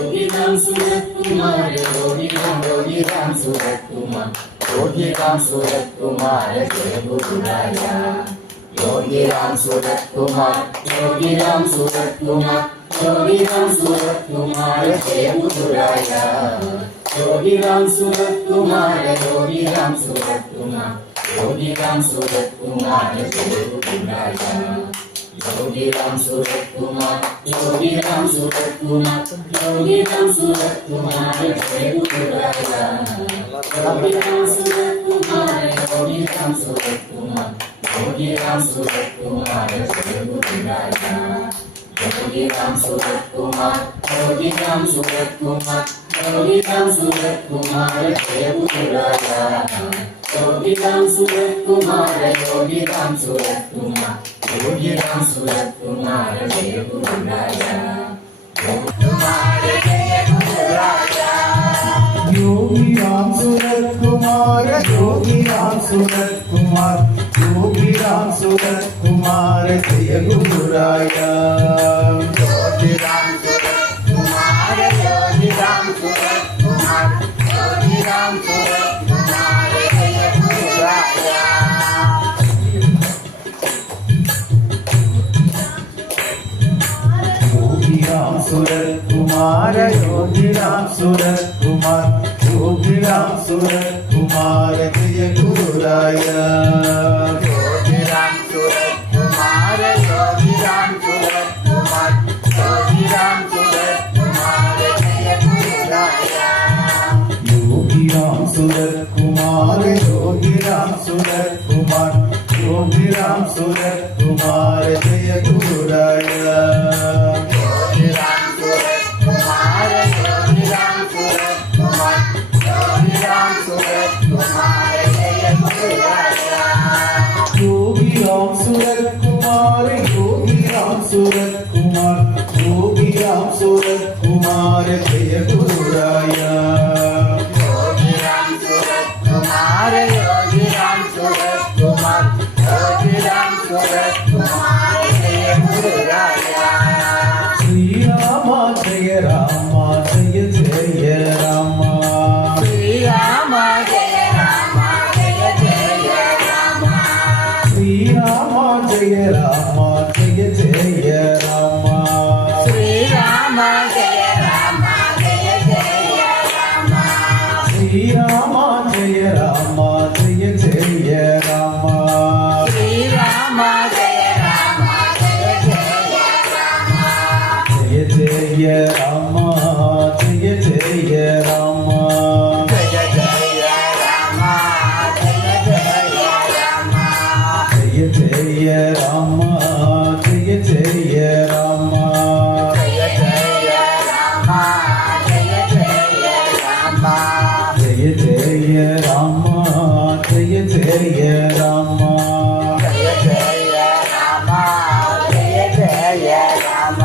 योगी राम सूरत कुमार योगी राम सूरत कुमार योगी राम सूरत कुमार जय गुरुराया योगी राम सूरत कुमार योगी राम सूरत कुमार योगी राम सूरत कुमार जय गुरुराया योगी राम सूरत कुमार योगी राम सूरत कुमार योगी राम सूरत कुमार जय गुरुराया योगी राम सूरत कुमार योगी राम सूरत कुमार योगी राम सूरत कुमार जय गुरुराया योगी राम सूरत कुमार योगी राम सूरत कुमार योगी राम सूरत कुमार जय गुरुराया योगी राम सूरत कुमार योगी राम सूरत कुमार योगी राम सूरत कुमार जय गुरुराया योगी राम सूरत कुमार योगी राम सूरत कुमार योगी राम सूरत कुमार जय गुरुराया कुमार जय गुरुराया योगी राम सूरत कुमार योगी राम सूरत कुमार योगी राम सूरत कुमार जय गुरुराया योगी राम सूरत कुमार योगी राम सूरत कुमार योगी राम सूरत कुमार जय गुरुराया योगी राम सूरत कुमार योगी राम सूरत कुमार योगी राम सूरत कुमार जय गुरुराया योगी राम सूरत कुमार योगी राम सूरत कुमार योगी राम सूरत कुमार जय गुरुराया योगी राम सूरत कुमार योगी राम सूरत कुमार योगी राम सूरत कुमार जय गुरुराया योगी राम सूरत कुमार योगी राम सूरत कुमार योगी राम सूरत कुमार जय गुरुराया योगी राम सूरत कुमार योगी राम सूरत कुमार योगी राम सूरत कुमार जय गुरुराया योगी राम सूरत कुमार योगी राम सूरत कुमार योगी राम सूरत कुमार जय गुरुराया श्री राम जय राम जय जय राम श्री राम जय राम जय जय राम श्री राम जय राम जय जय राम श्री राम जय राम जय जय राम श्री राम जय राम जय जय राम श्री राम जय राम जय जय राम जय जय राम जय जय राम जय जय राम जय जय राम जय जय राम जय जय राम जय जय राम जय जय राम जय जय राम जय जय राम जय जय राम जय जय राम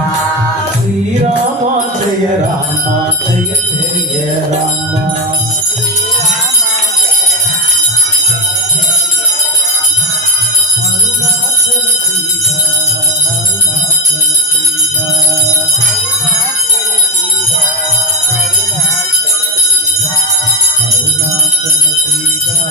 श्री राम जय राम जय जय राम अरुणाचल शिवा अरुणाचल शिवा अरुणाचल शिवा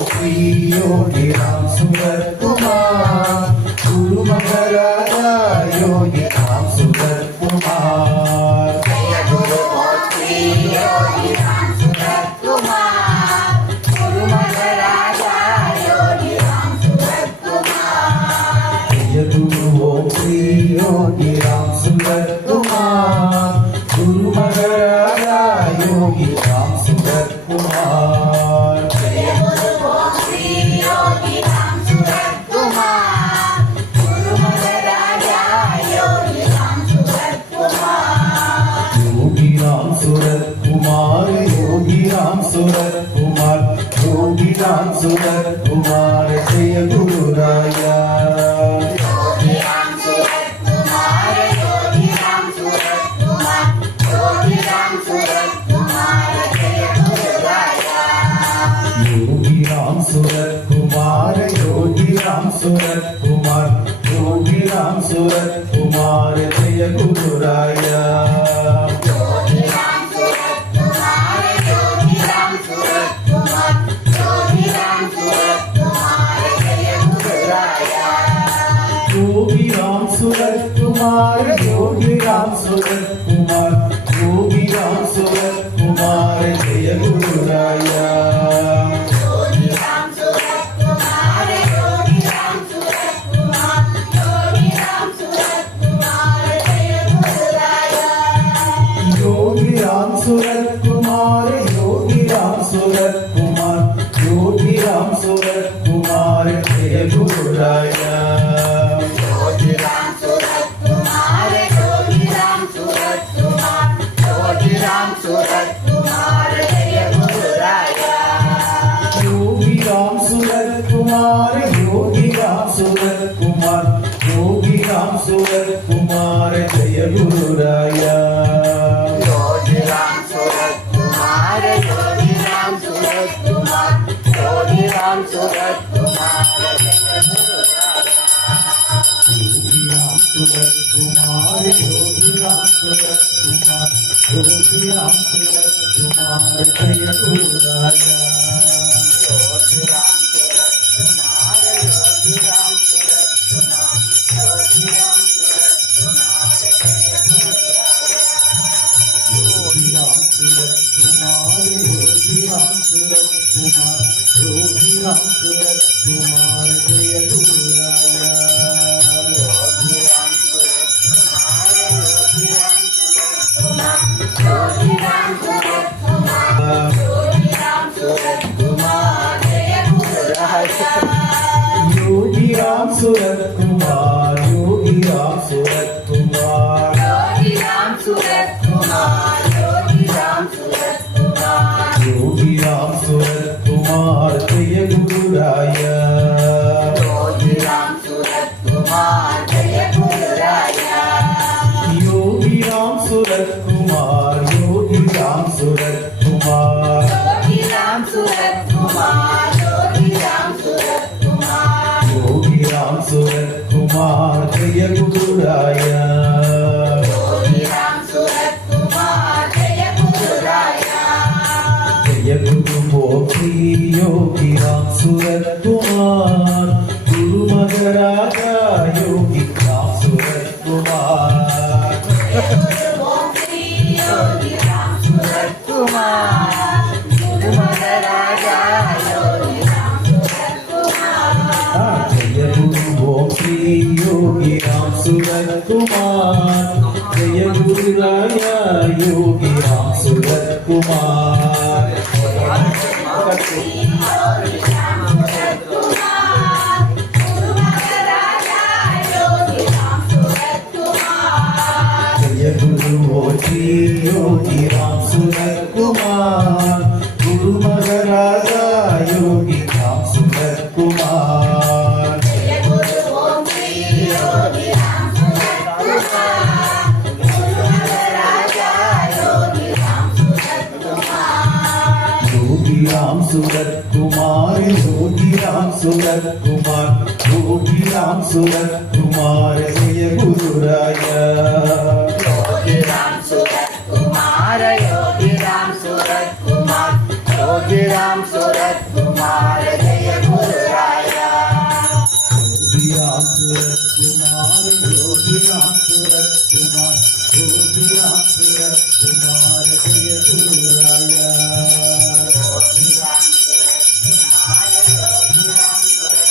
योगी राम सूरत कुमार गुरु महाराजा योगी राम सूरत कुमार जय गुरु योगी राम सूरत कुमार गुरु महाराजा योगी राम सूरत कुमार जय गुरु योगी राम सूरत कुमार गुरु महाराजा योगी राम सूरत कुमार जय गुरु योगी राम सूरत कुमार गुरु महाराजा योगी राम सूरत कुमार योगी राम सूरत कुमार योगी राम सूरत कुमार योगी राम सूरत कुमार जय गुरुराया योगी राम सूरत कुमार योगी राम सूरत कुमार योगी राम सूरत कुमार जय गुरुराया योगी राम सूरत कुमार सूरत कुमार योगी राम सूरत कुमार जय गुरुराया योगी राम सूरत कुमार योगी राम सूरत कुमार योगी राम सूरत कुमार जय गुरुराया योगी राम सूरत कुमार योगी राम सूरत कुमार योगी राम सूरत कुमार जय गुरुराया योगी राम सूरत कुमार योगी राम सूरत कुमार योगी राम सूरत कुमार जय गुरुराया योगी राम सूरत कुमार योगी राम सूरत कुमार योगी राम सूरत कुमार जय गुरुराया योगी राम सूरत कुमार योगी राम सूरत कुमार योगी राम सूरत कुमार जय गुरुराया योगी राम सूरत कुमार योगी राम सूरत कुमार योगी राम सूरत कुमार जय गुरुराया योगी राम सूरत कुमार योगी राम सूरत कुमार योगी राम सूरत कुमार जय गुरुराया योगी राम सूरत कुमार योगी राम सूरत कुमार योगी राम सूरत कुमार जय गुरुराया योगी राम सूरत कुमार योगी राम सूरत कुमार योगी राम सूरत कुमार जय योगी राम सूरत कुमार योगी राम सूरत कुमार योगी राम सूरत कुमार योगी राम सूरत कुमार योगी राम सूरत कुमार जय गुरुराया योगी राम सूरत कुमार जय गुरुराया योगी राम सूरत कुमार योगी राम सूरत कुमार योगी राम सूरत कुमार योगी राम सूरत कुमार योगी राम सूरत कुमार जय गुरुराया योगी राम सूरत कुमार जय गुरुराया जय गुरु मोक्षी योगी राम सूरत कुमार गुरु महाराजा योगी राम सूरत कुमार योगी राम सूरत कुमार गुरु महाराजा योगी राम सूरत कुमार जय गुरु मोक्षी योगी राम सूरत कुमार जय गुरुराया योगी राम सूरत कुमार जय गुरु मोक्षी योगी राम सूरत कुमार गुरु महाराजा योगी राम सूरत कुमार योगी राम सूरत कुमार योगी राम सूरत कुमार योगी राम सूरत कुमार जय गुरुराया योगी राम सूरत कुमार योगी राम सूरत कुमार योगी राम सूरत कुमार जय गुरुराया योगी राम सूरत कुमार योगी राम सूरत कुमार योगी राम सूरत कुमार जय गुरुराया योगी राम सूरत कुमार योगी राम सूरत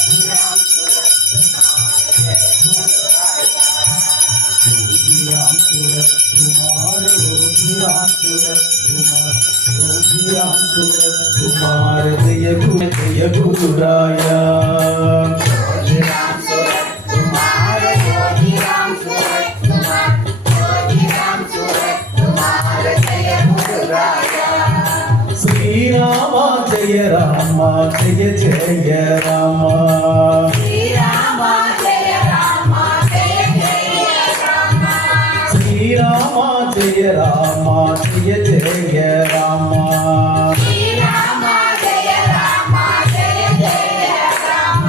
कुमार योगी राम सूरत कुमार जय गुरुराया योगी राम सूरत कुमार योगी राम सूरत कुमार योगी राम सूरत कुमार जय गुरुराया योगी राम सूरत कुमार योगी राम सूरत कुमार योगी राम सूरत कुमार जय गुरुराया श्री राम जय राम जय जय राम श्री राम जय राम जय जय राम श्री राम जय राम जय जय राम श्री राम जय राम जय जय राम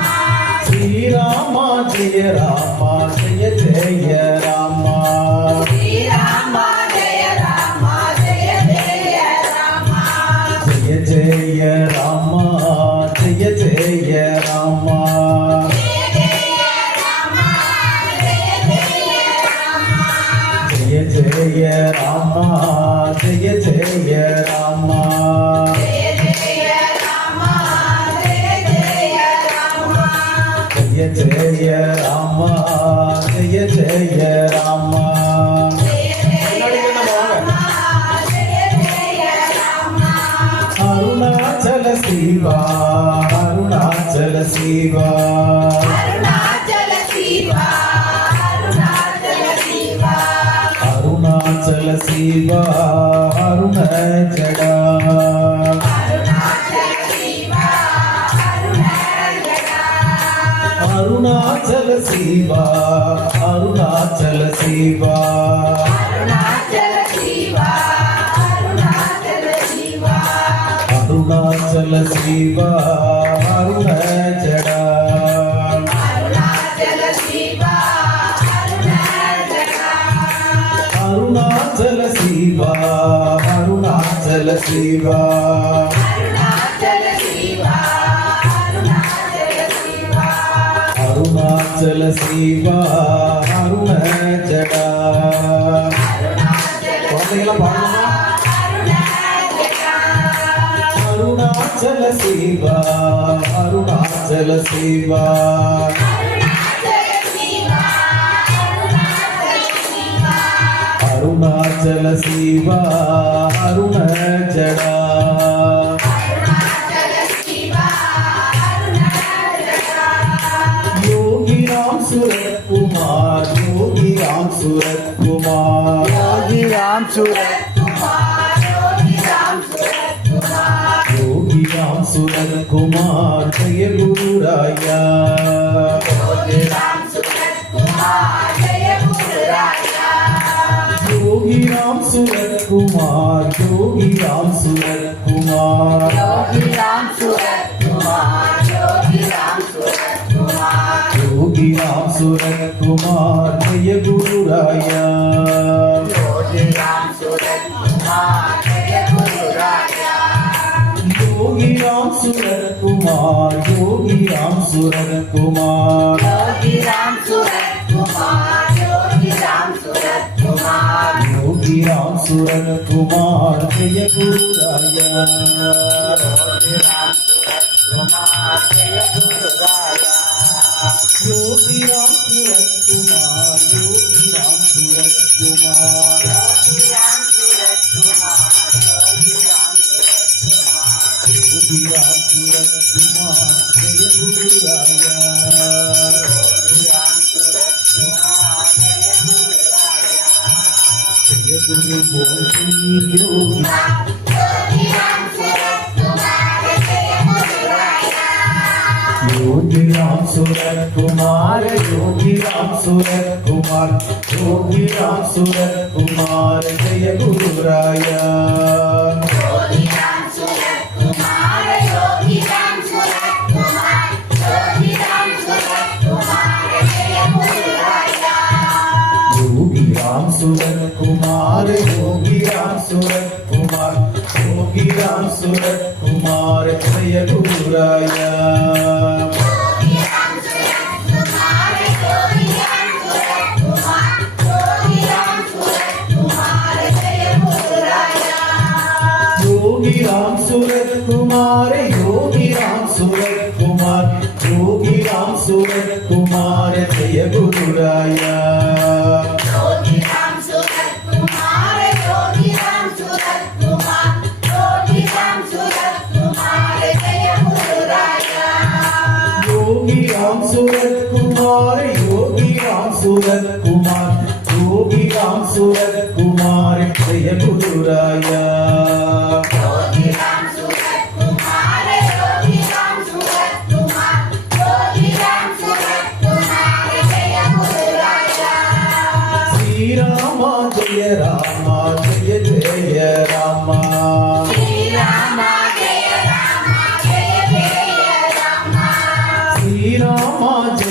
జయ రామ జయ జయ రామ శ్రీరామ జయ రామ జయ జయ రామ జయ జయ రామ జయ జయ రామ జయ జయ రామ జయ జయ రామ జయ జయ రామ జయ జయ రామ అరుణాచల శివ అరుణాచల శివ అరుణాచల శివ అరుణాచల శివ అరుణాచల శివ అరుణ జడ అరుణాచల శివ అరుణ జడ అరుణాచల శివ అరుణాచల శివ అరుణాచల శివ అరుణాచల శివ అరుణాచల శివ అరుణ జడ అరుణాచల శివ అరుణ జడ అరుణాచల శివ అరుణాచల శివ అరుణాచల శివ అరుణాచల శివ అరుణాచల శివ అరుణ జడ குழந்தைகள பாடுமா அருணாச்சல சிவா அருணாச்சல சிவா அருணாச்சல சிவா அருண ஜடா योगी राम सूरत कुमार योगी राम सूरत कुमार योगी राम सूरत योगी राम सूरत कुमार जय गुरु राया योगी राम सूरत कुमार योगी राम सूरत कुमार योगी राम सूरत कुमार योगी राम सूरत कुमार जय गुरु राया योगी राम सूरत कुमार जय गुरु राया योगी राम सूरत कुमार योगी राम सूरत कुमार योगी राम सूरत कुमार योगी राम सूरत कुमार योगी राम सूरत कुमार जय गुरु राया योगी राम सूरत कुमार जय गुरु राया योगी राम सूरत कुमार योगी राम सूरत कुमार योगी राम सूरत कुमार योगी राम सूरत कुमार योगी राम सूरत कुमार जय गुरु राया योगी राम सूरत कुमार जय गुरु राया जय गुरु गोविंद योगी योगी राम सूरत कुमार योगी राम सूरत कुमार योगी राम सूरत कुमार जय गुरु राया योगी राम सूरत कुमार योगी राम सूरत कुमार योगी राम सूरत कुमार जय गुरु राया योगी राम सूरत कुमार योगी राम सूरत कुमार योगी राम सूरत कुमार जय गुरु राया योगी राम सूरत कुमार योगी राम सूरत कुमार योगी राम सूरत कुमार जय गुरु राया योगी राम सूरत कुमार योगी राम सूरत कुमार योगी राम सूरत कुमार जय गुरु राया योगी राम सूरत कुमार योगी राम सूरत कुमार योगी राम सूरत कुमार जय गुरु राया योगी राम सूरत कुमार योगी राम सूरत कुमार योगी राम सूरत कुमार जय गुरु राया योगी राम सूरत कुमार योगी राम सूरत कुमार योगी राम सूरत कुमार जय गुरु राया श्री राम जय राम जय जय राम श्री राम जय राम जय जय राम श्री राम जय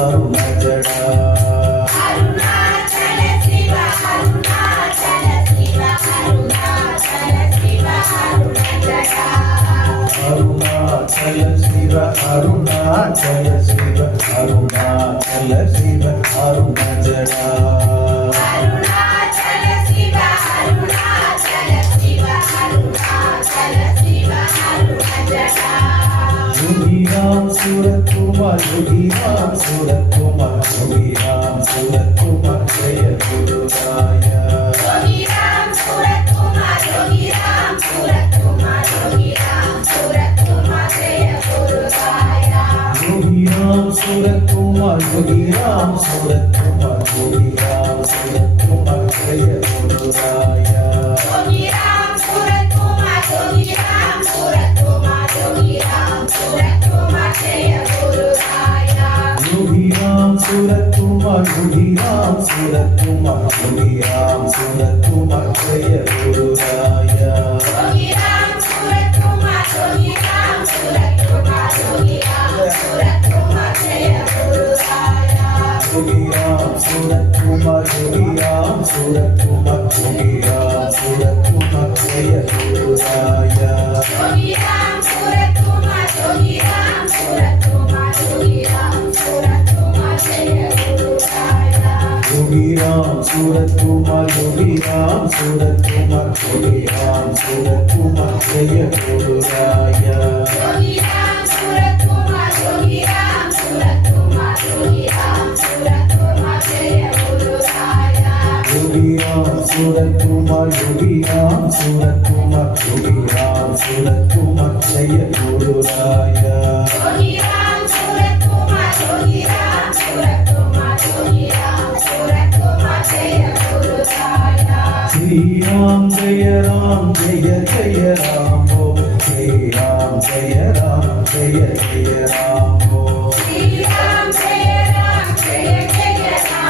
அருண ஜடா அருணாச்சல சிவ அருணாச்சல சிவ அருணாச்சல சிவ அருண ஜடா அருணாச்சல சிவ அருணாச்சல சிவ அருணாச்சல சிவ அருண ஜடா அருணாச்சல சிவ அருணாச்சல சிவ அருணாச்சல சிவ அருண ஜடா யோகி ராம் சூரத் குமார் யோகி ராம் சூரத் குமார் யோகி ராம் சூரத் குமார் ஜெய குருராயா யோகி ராம் சூரத் குமார் யோகி ராம் சூரத் குமார் யோகி ராம் சூரத் குமார் ஜெய குருராயா யோகி ராம் சூரத் குமார் யோகி ராம் சூரத் குமார் யோகி ராம் சூரத் குமார் ஜெய குருராயா யோகி ராம் சூரத் குமார் யோகி ராம் சூரத் குமார் யோகி ராம் சூரத் குமார் ஜெய குருராயா யோகி ராம் சூரத் குமார் யோகி ராம் சூரத் குமார் யோகி ராம் சூரத் குமார் ஜெய குருராயா யோகி ராம் சூரத் குமார் யோகி ராம் சூரத் குமார் யோகி ராம் சூரத் குமார் ஜெய குருராயா யோகி ராம் சூரத் குமார் யோகி ராம் சூரத் குமார் யோகி ராம் சூரத் குமார் ஜெய குருராயா யோகி ராம் சூரத் குமார் யோகி ராம் சூரத் குமார் யோகி ராம் சூரத் குமார் ஜெய குருராயா யோகி ராம் சூரத் குமார் யோகி ராம் சூரத் குமார் யோகி ராம் சூரத் குமார் ஜெய குருராயா யோகி ராம் சூரத் குமார் யோகி ராம் சூரத் குமார் யோகி ராம் சூரத் குமார் ஜெய குருராயா யோகி ராம் சூரத் குமார் யோகி ராம் சூரத் குமார் யோகி ராம் சூரத் குமார் ஜெய குருராயா யோகி ராம் சூரத் குமார் யோகி ராம் சூரத் குமார் யோகி ராம் சூரத் குமார் ஜெய குருராயா श्री राम जय जय राम हो श्री राम जय जय राम हो श्री राम जय राम जय जय राम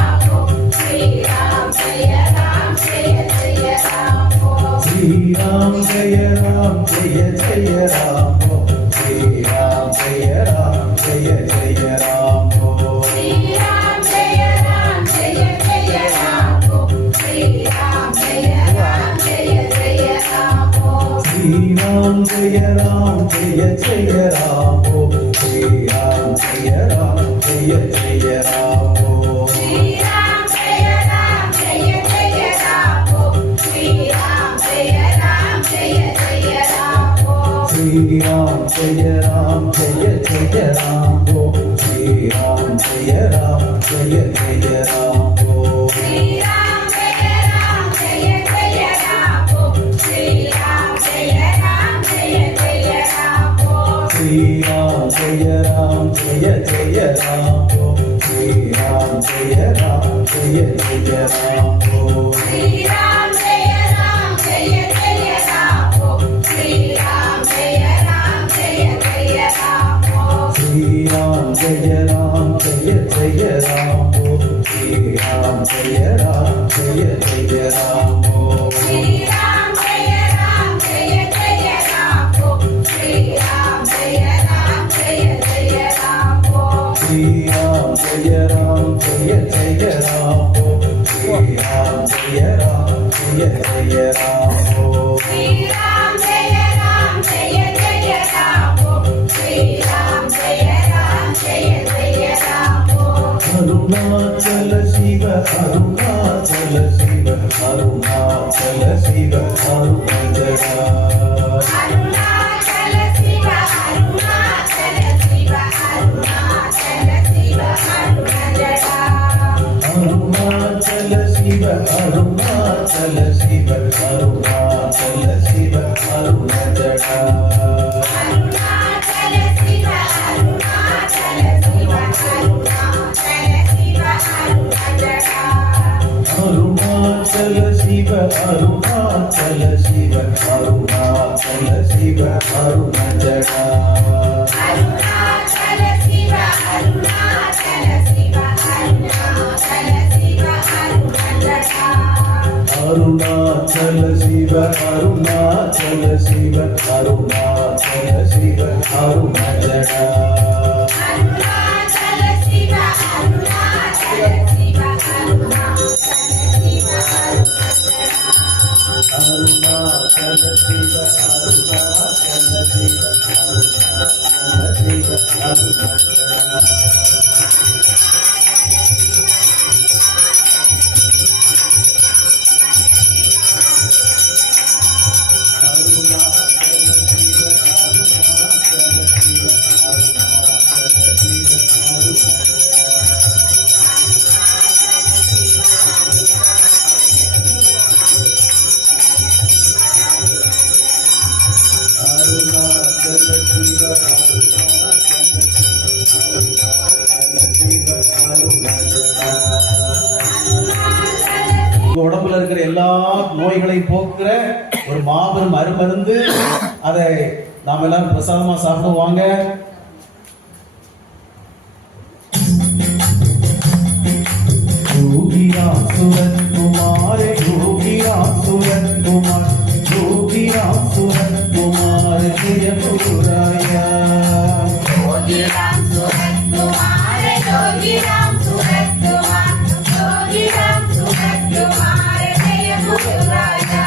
हो श्री राम जय राम जय जय राम हो श्री राम जय जय राम हो श्री राम जय जय राम हो श्री राम जय राम जय जय राम हो श्री राम जय राम जय जय राम हो श्री राम जय जय राम हो श्री राम जय जय राम हो श्री राम जय राम जय जय राम हो श्री राम जय राम जय जय राम हो श्री राम जय जय राम हो श्री राम जय जय राम हो श्री राम जय राम जय जय राम हो श्री राम जय राम जय जय राम हो श्री राम जय जय राम हो श्री राम जय जय राम हो श्री राम जय राम जय जय राम हो श्री राम जय राम जय जय राम हो श्री राम जय जय राम हो श्री राम जय जय राम हो श्री राम जय राम जय जय राम हो श्री राम जय राम जय जय राम हो श्री राम जय जय राम हो श्री राम जय जय राम हो श्री राम जय राम जय जय राम हो श्री राम जय राम जय जय राम हो अरुणाचल शिव अरुणाचल शिव अरुणाचल शिव अरुण जडा अरुणाचल शिव अरुणाचल शिव अरुणाचल शिव अरुण जडा अरुणाचल शिव अरुणाचल शिव अरुणाचल शिव अरुण जडा अरुणाचल शिव अरुणाचल शिव अरुणाचल शिव अरुण जडा अरुणाचल शिव अरुणाचल शिव अरुणाचल शिव अरुण जडा अरुणाचल शिव अरुणाचल शिव अरुणाचल शिव अरुण जडा சிவ அருணாச்சல சிவ அருணாச்சல சிவ உடம்புல இருக்கிற எல்லா நோய்களையும் போக்குற ஒரு மாபெரும் அருமருந்து. அதை நாம் எல்லாரும் பிரசாதமா சாப்பிடுவாங்க. யோகிராம் சுரத்குமார் யோகிராம் சுரத்குமார் யோகிராம் சுரத்குமார் ஜெய குருராயா. योगीराम सूरत कुमार योगीराम सूरत कुमार योगीराम सूरत कुमार जय गुरु राजा.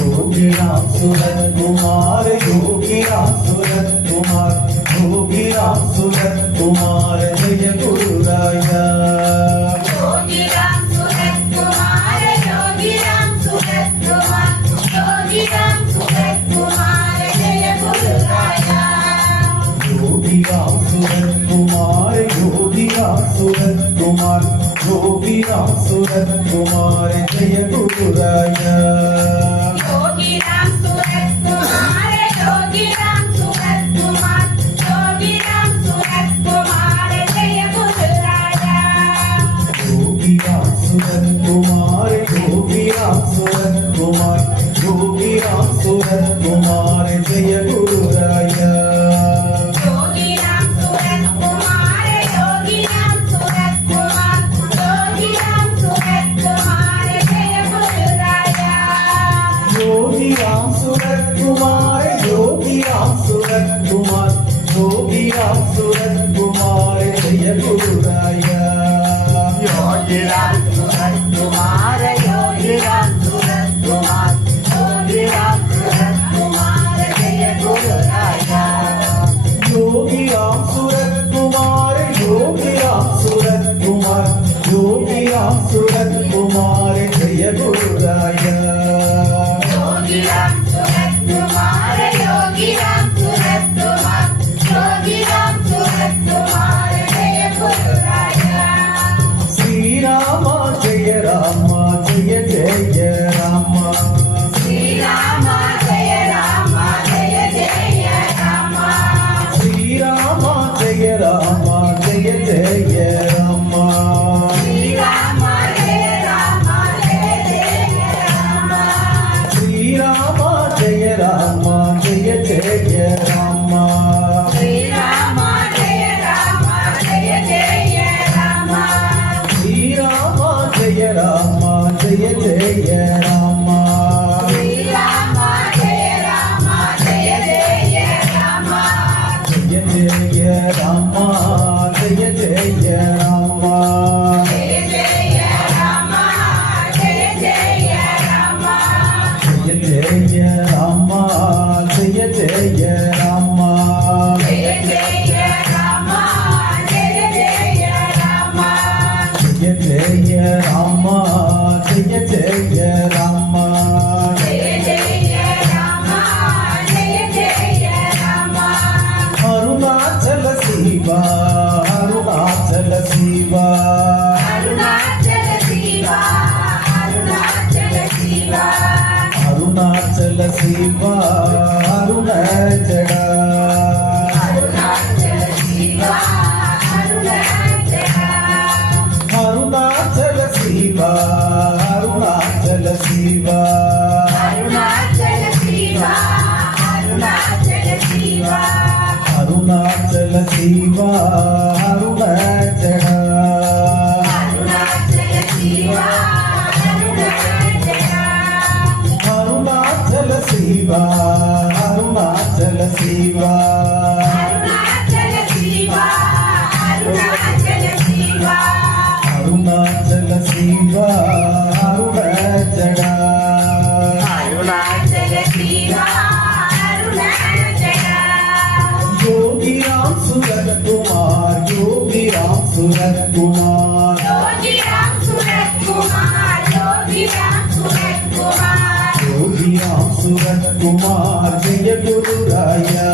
योगीराम सुरत्कुमार योगीराम सुरत्कुमार योगीराम सुरत्कुमार जय गुरुराया. योगीराम सूरत कुमार योगीराम सूरत कुमार योगीराम सूरत कुमार जय गुरु राजा. योगीराम सुरत्कुमार योगीराम सुरत्कुमार योगीराम सुरत्कुमार जय गुरुराया. योगीराम सूरत कुमार योगीराम सूरत कुमार योगीराम सूरत कुमार जय गुरु राजा. योगीराम सुरत्कुमार योगीराम सुरत्कुमार योगीराम सुरत्कुमार जय गुरुराया. योगीराम सूरत कुमार योगीराम सूरत कुमार योगीराम सूरत कुमार जय गुरु राजा. योगीराम सुरत्कुमार योगीराम सुरत्कुमार योगीराम सुरत्कुमार जय गुरुराया. योगीराम सूरत कुमार योगीराम सूरत कुमार योगीराम सूरत कुमार जय गुरुराया. योगीराम सुरत्कुमार योगीराम सुरत्कुमार योगीराम सुरत्कुमार जय गुरुराया. योगीराम सूरत कुमार योगीराम सूरत कुमार योगीराम सूरत कुमार जय गुरु राजा. श्री राम जय राम जय जय राम. श्री राम जय राम जय जय राम. श्री राम जय राम जय जय राम. श्री राम जय राम जय जय राम. श्री राम जय राम जय जय राम. श्री राम जय राम जय जय राम. श्री राम जय राम जय जय राम. श्री राम जय राम जय जय राम. जय जय राम जय जय राम. जय जय राम जय जय राम. जय जय राम जय जय राम. जय जय राम जय जय राम. जय जय राम जय जय राम. जय जय राम जय जय राम. अरुणाचल शिवा अरुणाचल शिवा अरुणाचल शिवा अरुणाचल शिवा. अरुणाचल शिवा अरुणाचल अरुणाचल शिवा अरुणाचल. अरुणाचल शिवा अरुणाचल शिवा अरुणाचल शिवा अरुणाचल शिवा. अरुणाचल शिवा अरुणाचल अरुणाचल शिवा अरुणाचल. अरुणाचल शिवा अरुणाचल शिवा अरुणाचल शिवा अरुणाचल शिवा. अरुणाचल शिवा अरुणाचल अरुणाचल सूरत कुमार योगी राम सूरत कुमार योगी राम सूरत कुमार योगी राम सूरत कुमार जय गुरु राया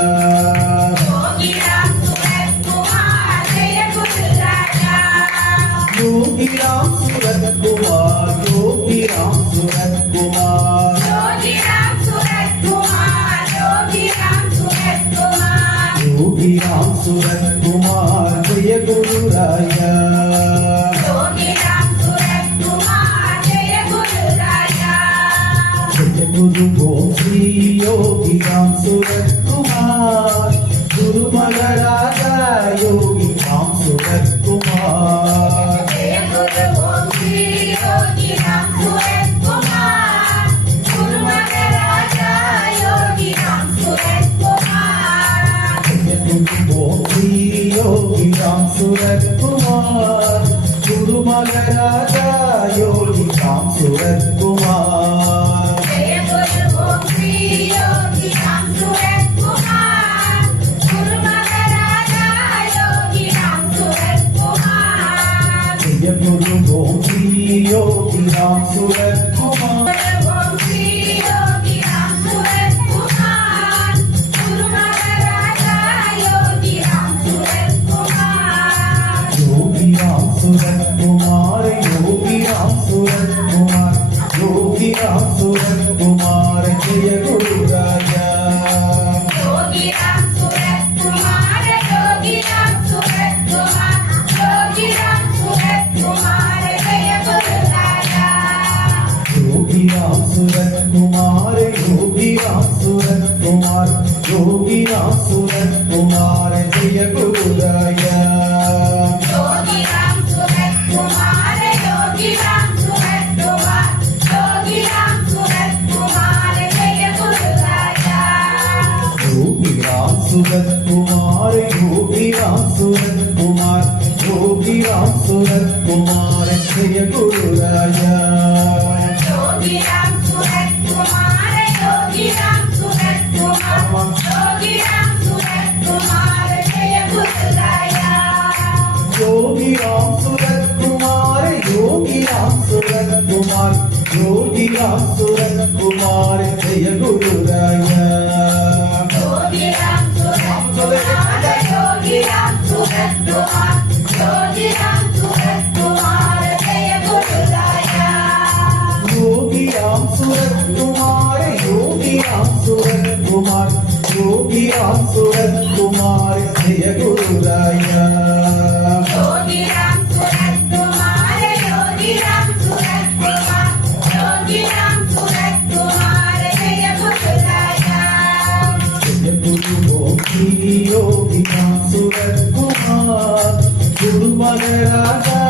योगी राम सूरत कुमार जय गुरु राजा योगी राम सूरत कुमार योगी राम सूरत कुमार योगी राम सूरत कुमार योगी राम सूरत कुमार योगी राम सूरत कुमार जय गुरु राया योगी राम सूरत कुमार जय गुरु राजा जय गुरु ओम श्री योगी राम सूरत कुमार गुरु महाराजा योगी राम सूरत कुमार जय गुरु ओम श्री योगी राम सूरत कुमार गुरु महाराजा योगी राम सूरत कुमार जय गुरु ओम श्री योगी राम सूरत कुमार गुरु महाराजा योगी राम सूरत कुमार जय गुरु ओम श्री योगी राम सूरत कुमार गुरु महाराजा योगी राम सूरत कुमार जय गुरु ओम श्री योगी राम सूरत कुमार ओम श्री योगी राम सूरत कुमार गुरु महाराजा योगी राम सूरत कुमार योगी राम सूरत कुमार योगी राम सूरत कुमार योगी राम सूरत कुमार जय गुरु राजा योगी राम सूरत कुमार योगी राम सूरत कुमार योगी राम सूरत कुमार जय गुरु राजा योगी राम सूरत कुमार योगी राम सूरत कुमार योगी राम सूरत कुमार जय गुरु राजा योगी राम सूरत कुमार योगी राम सूरत कुमार योगी राम सूरत कुमार जय गुरु राजा योगी राम सूरत कुमार योगी राम सूरत कुमार योगी राम सूरत कुमार जय गुरु राजा योगी राम सूरत कुमार योगी राम सूरत कुमार योगी राम सूरत कुमार जय गुरु राजा योगी राम सूरत कुमार योगी राम सूरत कुमार योगी राम सूरत कुमार जय गुरु राया योगी राम सूरत कुमार योगी राम सूरत कुमार योगी राम सूरत कुमार जय गुरु राजा योगी राम सूरत कुमार योगी राम सूरत कुमार योगी राम सूरत कुमार जय गुरु राया योगी राम सूरत कुमार योगी राम सूरत कुमार योगी राम सूरत कुमार जय गुरु राजा जय गुरु ओम श्री योगी राम सूरत कुमार गुरु महाराजा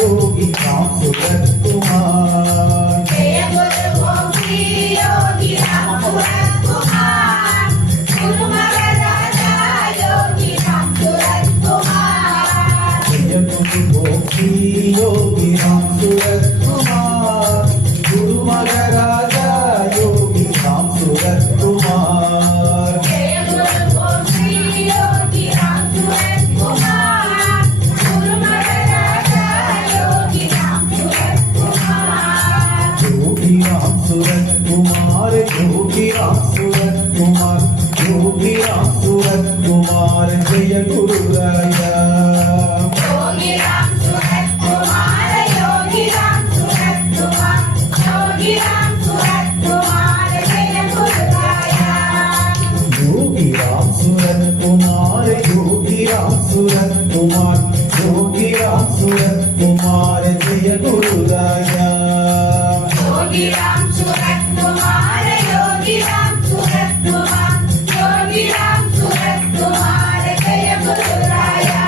योगी राम सूरत कुमार जय गुरु ओम श्री योगी राम सूरत कुमार गुरु महाराजा योगी राम सूरत कुमार जय गुरु ओम श्री योगी राम सूरत कुमार गुरु महाराजा योगी राम सूरत कुमार जय गुरु ओम श्री योगी राम सूरत कुमार गुरु महाराजा योगी राम सूरत कुमार योगी राम सूरत कुमार योगी राम सूरत कुमार योगी राम सूरत कुमार जय गुरु राया योगी राम सूरत कुमार योगी राम सूरत कुमार योगी राम सूरत कुमार जय गुरु राया योगी राम सूरत कुमार योगी राम सूरत कुमार योगी राम सूरत कुमार जय गुरु राया योगी राम सूरत कुमार योगी राम सूरत कुमार योगी राम सूरत कुमार जय गुरु राया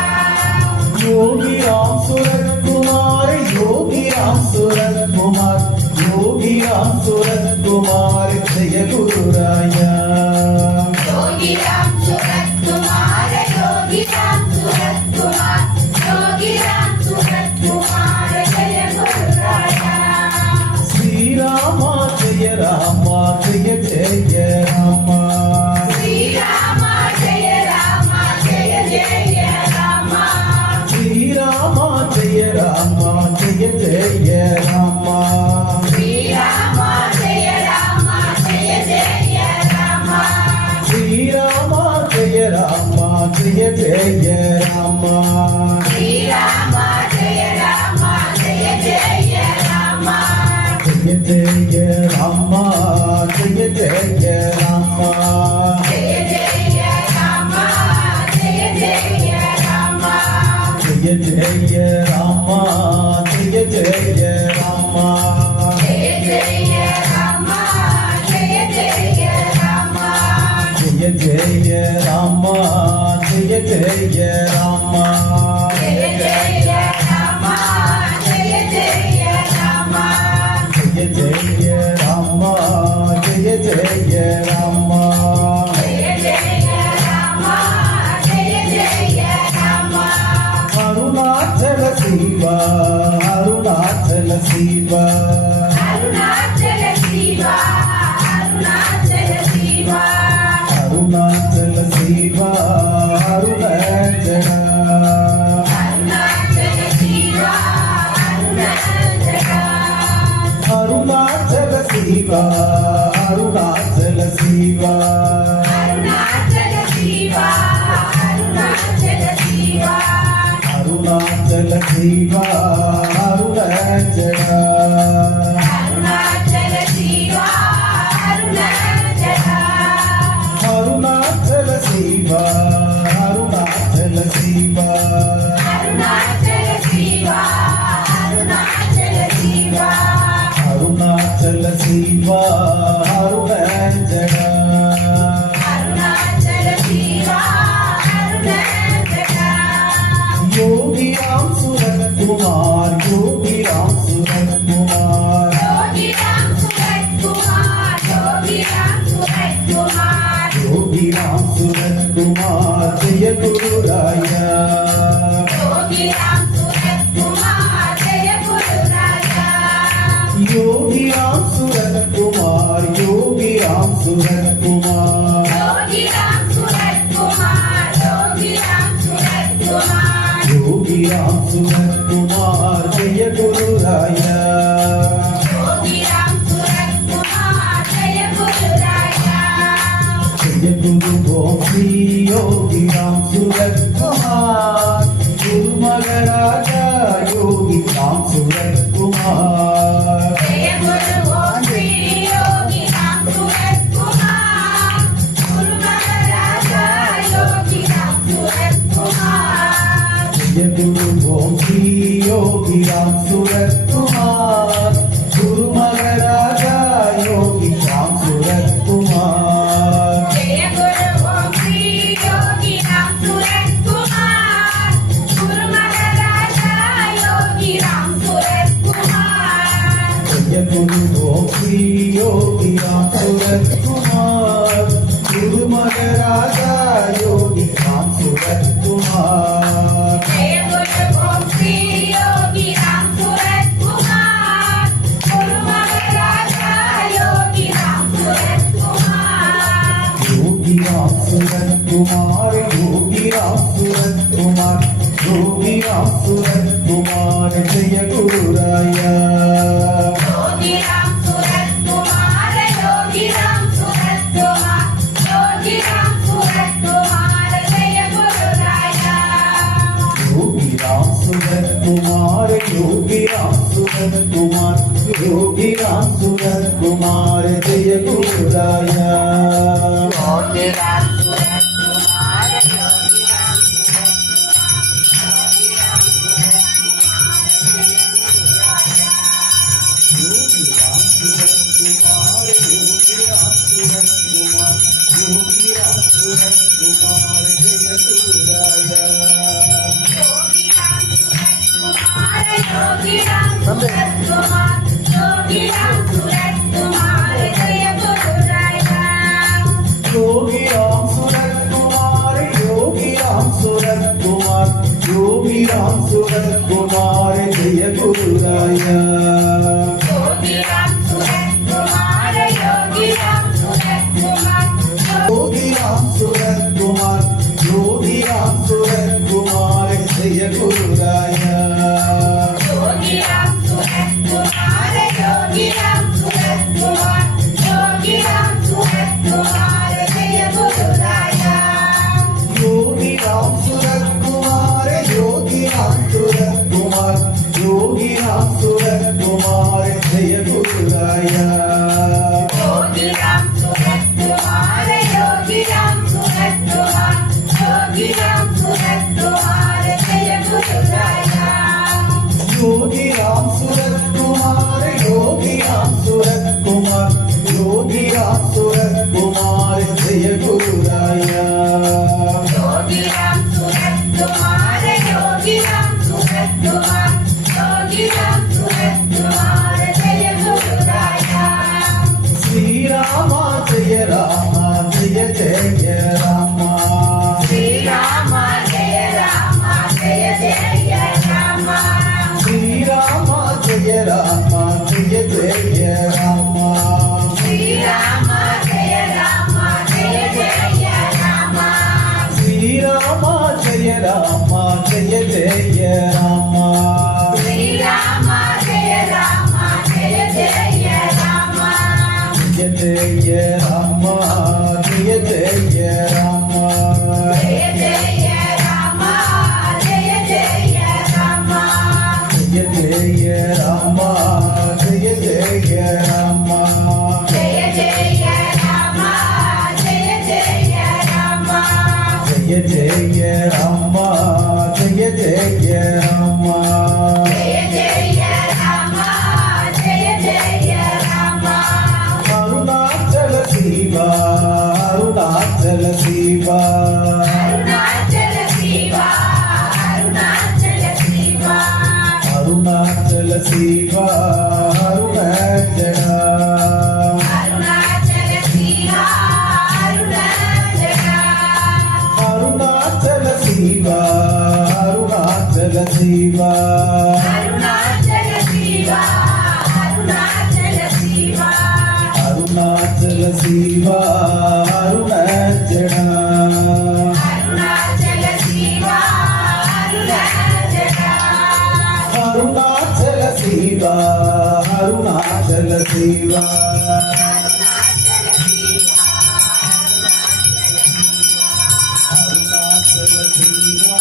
योगी राम सूरत कुमार योगी राम सूरत कुमार योगी राम सूरत कुमार जय गुरु राया योगी राम सूरत कुमार योगी राम सूरत कुमार योगी राम सूरत कुमार जय गुरु राया श्री राम जय राम जय जय राम श्री राम जय जय राम श्री राम ராமா ஜெய ஜெய ராமா ஸ்ரீராமா ஜெய ராமா ஜெய ஜெய ராமா ஸ்ரீராமா ஜெய ராமா ஜெய ஜெய ராமா ஸ்ரீராமா ஜெய ராமா ஜெய ஜெய ராமா ஜெய ஜெய ராமா ஜெய ஜெய ராமா ஜெய ஜெய ராமா ஜெய ஜெய ராமா ஜெய ஜெய ராமா ஜெய ஜெய ராமா ஜெய ஜெய ராமா ஜெய ஜெய ராமா ஜெய ஜெய ராமா ஜெய ஜெய ராமா ஜெய ஜெய ராமா ஜெய ஜெய ராமா ஜெய ஜெய ராமா ஜெய ஜெய ராமா ஜெய ஜெய ராமா ஜெய ஜெய ராமா அருணாச்சல சிவா அருணாச்சல சிவா அருணாச்சல சிவா அருணாச்சல சிவா அருணாச்சல சிவா அருணாச்சல அருணாச்சல சிவா அருணாச்சல அருணாச்சல சிவா அருணாச்சல சிவா அருணாச்சல சிவா அருணாச்சல சிவா அருணாச்சல சிவா அருணாச்சல அருணாச்சல சிவா அருணாச்சல அருணாச்சல சிவா அருணாச்சல சிவா அருணாச்சல சிவா அருணாச்சல சிவா அருணாச்சல சிவா அருணாச்சல அருணாச்சல சிவா அருணாச்சல யோகி ராம் சுரத்குமார் யோகி ராம் சுரத்குமார் யோகி ராம் சுரத்குமார் யோகி ராம் சுரத்குமார் யோகி ராம் சுரத்குமார் ஜெய குரு ராயா யோகி ராம் சுரத்குமார் ஜெய குரு ராஜா யோகி ராம் சுரத்குமார் யோகி ராம் சுரத்குமார் யோகி ராம் சுரத்குமார் யோகி ராம் சுரத்குமார் யோகி ராம் சுரத்குமார் ஜெய குரு ராயா யோகி ராம் சுரத்குமார் ஜெய குரு ராஜா ஜெய குரு ஓம் ஸ்ரீ யோகி ராம் சுரத்குமார் குரு மகராஜா யோகி ராம் சுரத்குமார் ஜெய குரு ஓம் ஸ்ரீ யோகி ராம் சுரத்குமார் குரு மகாராஜா யோகி ராம் சுரத்குமார் ஜெய குரு ஓம் ஸ்ரீ யோகி ராம் சுரத்குமார் குரு மகராஜா யோகி ராம் சுரத்குமார் ஜெய குரு ஓம் ஸ்ரீ யோகி ராம் சுரத்குமார் குரு மகாராஜா யோகி ராம் சுரத்குமார் ஜெய குரு ஓம் ஸ்ரீ யோகி ராம் சுரத்குமார் குரு மகராஜா யோகி ராம் சுரத்குமார் ஜெய குரு ஓம் ஸ்ரீ யோகி ராம் சுரத்குமார் குரு மகாராஜா யோகி ராம் சுரத்குமார் யோகி ராம் சுரத்குமார் யோகி ராம் சுரத்குமார் யோகி ராம் சுரத்குமார் ஜெய குரு ராயா யோகி ராம் சுரத்குமார் யோகி ராம் சுரத்குமார் யோகி ராம் சுரத்குமார் ஜெய குரு ராயா யோகி ராம் சுரத்குமார் யோகி ராம் சுரத்குமார் யோகி ராம் சுரத்குமார் ஜெய குரு ராயா யோகி ராம் சுரத்குமார் யோகி ராம் யோகி ராம் சுரத்குமார் யோகி ராம் சுரத்குமார் யோகி ராம் சுரத்குமார் ஜெய குரு ராயா யோகி ராம் சுரத்குமார் யோகி ராம் சுரத்குமார் யோகி ராம் சுரத்குமார் ஜெய குரு ராயா யோகி ராம் சுரத்குமார் யோகி ராம் சுரத்குமார் யோகி ராம் சுரத்குமார் ஜெய குரு ராயா யோகி ராம் சுரத்குமார் யோகி ராம் சுரத்குமார் யோகி ராம் சுரத்குமார் யோகி ராம் சுரத்குமார் ஜெய குரு ராயா योगी राम सूरत कुमार जय गुरु राया योगी राम सूरत कुमार योगी राम सूरत कुमार योगी राम सूरत कुमार जय गुरु राया योगी राम सूरत कुमार योगी राम सूरत कुमार योगी राम सूरत कुमार जय गुरु राया योगी राम सूरत कुमार योगी राम सूरत कुमार योगी राम सूरत कुमार जय गुरु राया श्री राम जय जय जय राम श्री राम जय जय जय राम श्री राम जय जय जय राम श्री राम जय जय राम श्री राम जय जय जय राम श्री राम जय जय राम जय जय राम जय जय राम जय जय राम जय जय राम जय जय राम जय जय राम जय जय राम जय जय राम जय जय राम जय जय राम जय जय राम जय जय राम अरुणाचल शिवा अरुणाचल शिवा अरुणाचल शिवा अरुणाचल शिवा अरुणाचल शिवा अरुणाचल अरुणाचल शिवा अरुणाचल अरुणाचल शिवा अरुणाचल शिवा अरुणाचल शिवा अरुणाचल शिवा अरुणाचल शिवा अरुणाचल अरुणाचल शिवा अरुणाचल शिवा अरुणाचल शिवा अरुणाचल शिवा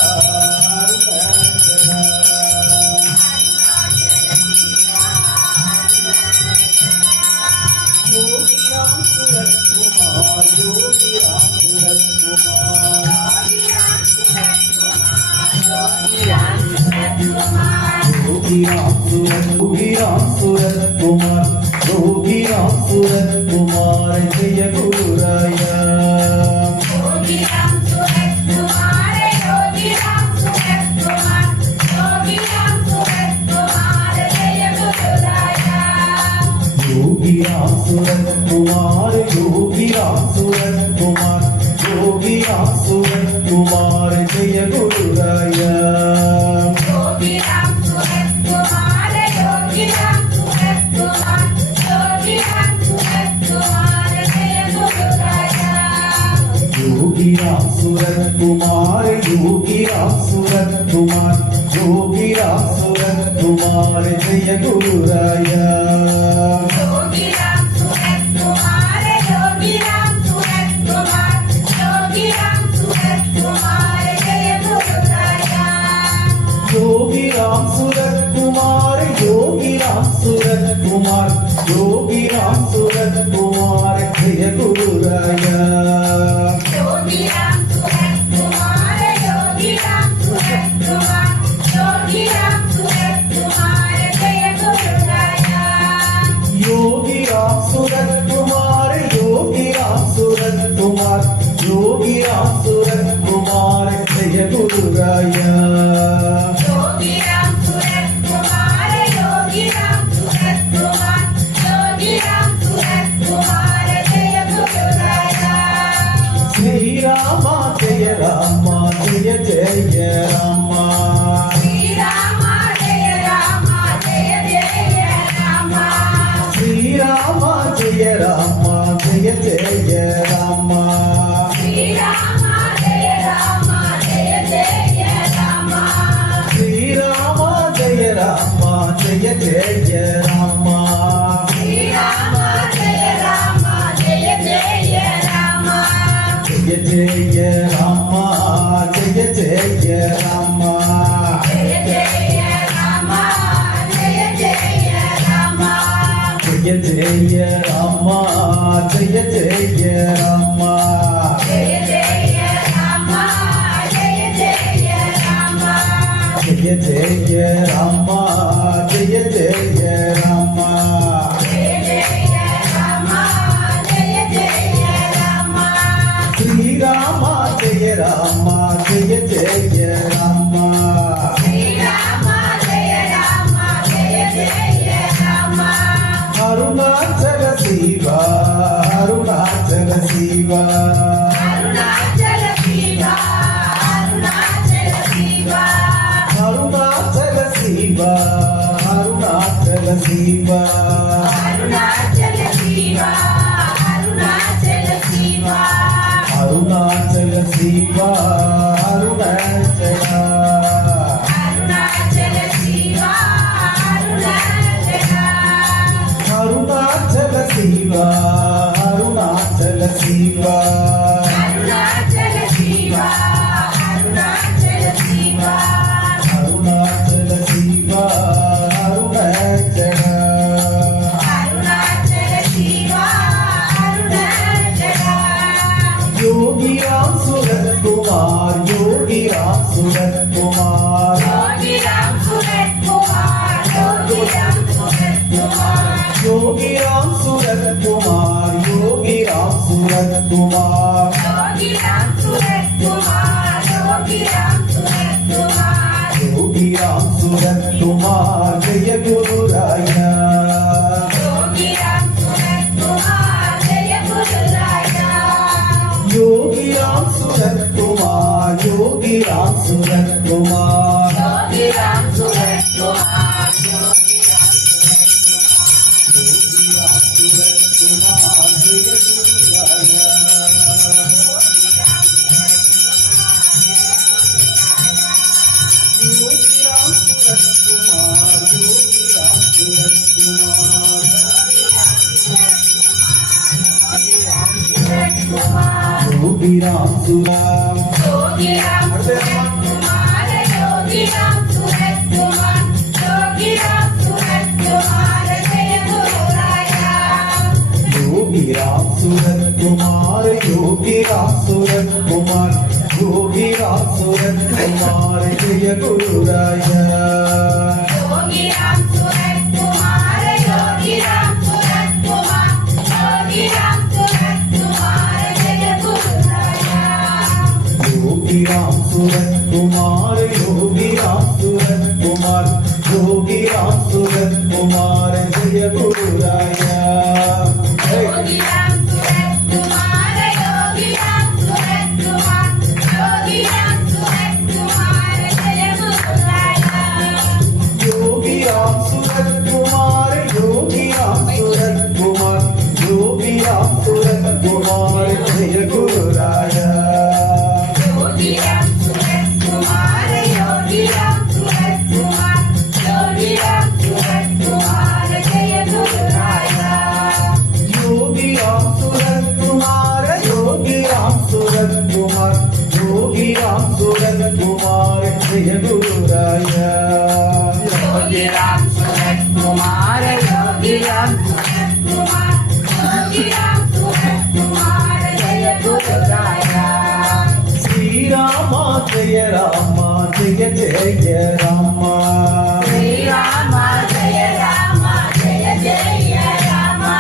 योगी राम सूरत कुमार योगी राम सूरत कुमार योगी राम सूरत कुमार योगी राम सूरत कुमार जय गुरु राया योगी राम सूरत कुमार योगी राम सूरत कुमार योगी राम सूरत कुमार जय गुरु राया योगी राम सूरत कुमार योगी राम सूरत कुमार योगी राम सूरत कुमार जय गुरु राया योगी राम सूरत कुमार योगी राम सूरत कुमार योगी राम सूरत कुमार जय गुरु राया योगी राम सूरत कुमार योगी राम सूरत कुमार योगी राम सूरत कुमार जय गुरु राया योगी राम सूरत कुमार योगी राम सूरत कुमार योगी राम सूरत कुमार जय गुरु राया योगी राम सूरत कुमार योगी राम सूरत कुमार योगी राम सूरत कुमार जय गुरु राया योगी राम सूरत कुमार योगी राम सूरत कुमार योगी राम सूरत कुमार जय गुरु राया योगी राम सूरत कुमार योगी राम सूरत कुमार योगी राम सूरत कुमार जय गुरु राया योगी राम सूरत कुमार योगी राम सूरत कुमार योगी राम सूरत कुमार जय गुरु राया श्री राम जय जय राम श्री राम जय जय राम श्री राम जय जय राम श्री राम जय जय राम श्री राम जय जय राम श्री राम जय जय राम जय जय राम जय जय राम जय जय राम ஜெய ஜெய ராமா ஜெய ஜெய ராமா ஜெய ஜெய ராமா ஜெய ஜெய ராமா ஜெய ஜெய ராமா ஜெய ஜெய ராமா ஜெய ஜெய ராமா ஸ்ரீராமா ஜெய ராமா ஜெய ஜெய ராமா ஸ்ரீராமா ஜெய ராமா ஜெய ஜெய ராமா அருணாச்சல சிவா அருணாச்சல சிவா அருணாச்சல சிவா அருணாச்சல சிவா அருணாச்சல சிவா அருணாச்சல சிவா அருணாச்சல சிவா அருணாச்சல சிவா அருணாச்சல சிவா அருணாச்சலா அருணாச்சல சிவா அருணாச்சலா அருணாச்சல சிவா அருணாச்சல சிவா அருணாச்சல சிவா அருணாச்சல சிவா அருணாச்சல சிவா அருணாச்சலா அருணாச்சல சிவா அருணாச்சலா யோகி ராம் சுரத்குமார் யோகி ராம் சுரத்குமார் யோகி ராம் சுரத்குமார் யோகி ராம் சுரத்குமார் யோகி ராம் சுரத்குமார் யோகி ராம் சுரத்குமார் யோகி ராம் சுரத்குமார் யோகி ராம் சுரத்குமார் யோகி ராம் சுரத்குமார் ஜெய குரு ராயா யோகி ராம் சுரத்குமார் ஜெய குரு ராயா யோகி ராம் சுரத்குமார் யோகி ராம் சுரத்குமார் யோகி ராம் சுரத்குமார் யோகி ராம் சுரத்குமார் ஜெய குரு ராயா யோகி ராம் சுரத்குமார் யோகி ராம் சுரத்குமார் சுரத்குமார் யோகி ராம் சுரம் யோகி ராம் சுரத்குமார் யோகி ராம் சுரத்குமார் யோகி ராம் சுரத்குமார் ஜெய குரு ராயா யோகி ராம் சுரத்குமார் யோகி ராம் சுரத்குமார் யோகி ராம் சுரத்குமார் ஜெய குரு ராயா யோகி ராம் சுரத்குமார் யோகி ராம் சுரத்குமார் யோகி ராம் சுரத்குமார் ஜெய குரு ராயா யோகி ராம் சுரத்குமார் யோகி ராம் சுரத்குமார் யோகி ராம் சுரத்குமார் ஜெய குரு ராயா யோகி ராம் சுரத்குமார் யோகி ராம் சுரத்குமார் யோகி ராம் சுரத்குமார் ஜெய குரு ராயா யோகி ராம் சுரத்குமார் யோகி ராம் சுரத்குமார் யோகி ராம் சுரத்குமார் ஜெய குரு ராயா யோகி ராம் சுரத்குமார் யோகி ராம் சுரத்குமார் யோகி ராம் சுரத்குமார் ஜெய குரு ராயா யோகி ராம் சுரத்குமார் யோகி ராம் சுரத்குமார் யோகி ராம் சுரத்குமார் ஜெய குரு ராயா யோகி ராம் சுரத்குமார் யோகி ராம் சுரத்குமார் யோகி ராம் சுரத்குமார் ஜெய குரு ராயா ஸ்ரீராமா ஜெய ராமா ஜெய ஜெய ராமா ஸ்ரீராமா ஜெய ராமா ஜெய ஜெய ராமா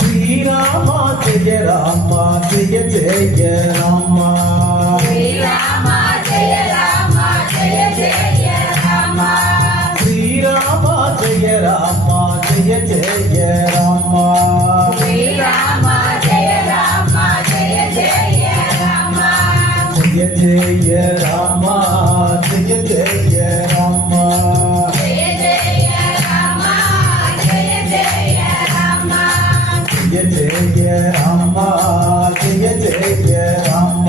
ஸ்ரீராமா ஜெய ராமா ஜெய ஜெய ராமா ஸ்ரீராமா ஜெய ராமா ஜெய ஜெய ராமா ஸ்ரீராமா ஜெய ராமா ஜெய ஜெய ராமா ஸ்ரீராமா ஜெய ராமா ஜெய ஜெய ராமா ஜெய ஜெய ராமா ஜெய ஜெய ராமா ஜெய ஜெய ராமா ஜெய ஜெய ராமா ஜெய ஜெய ராமா ஜெய ஜெய ராமா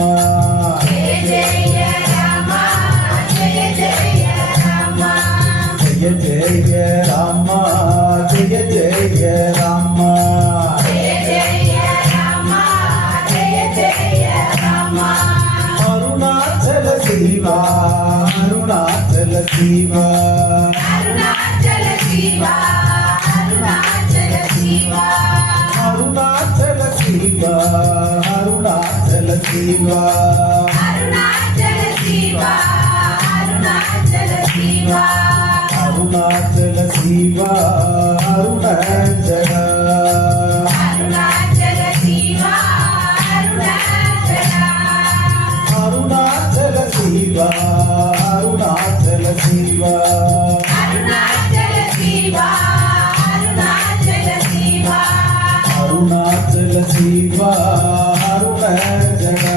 ஜெய ஜெய ராமா ஜெய ஜெய ராமா ஜெய ஜெய ராமா ஜெய ஜெய ராமா ஜெய ஜெய ராமா ஜெய ஜெய ராமா அருணாச்சல சிவா அருணாச்சல சிவா அருணாச்சல சிவா அருணாச்சல சிவா அருணாச்சல சிவா சிவா அருணாச்சல சிவா அருணாச்சல சிவா அருணாச்சல சிவா அருணாச்சல அருணாச்சல சிவா அருணாச்சல அருணாச்சல சிவா அருணாச்சல சிவா அருணாச்சல சிவா அருணாச்சல சிவா அருணாச்சல சிவா அருணாச்சல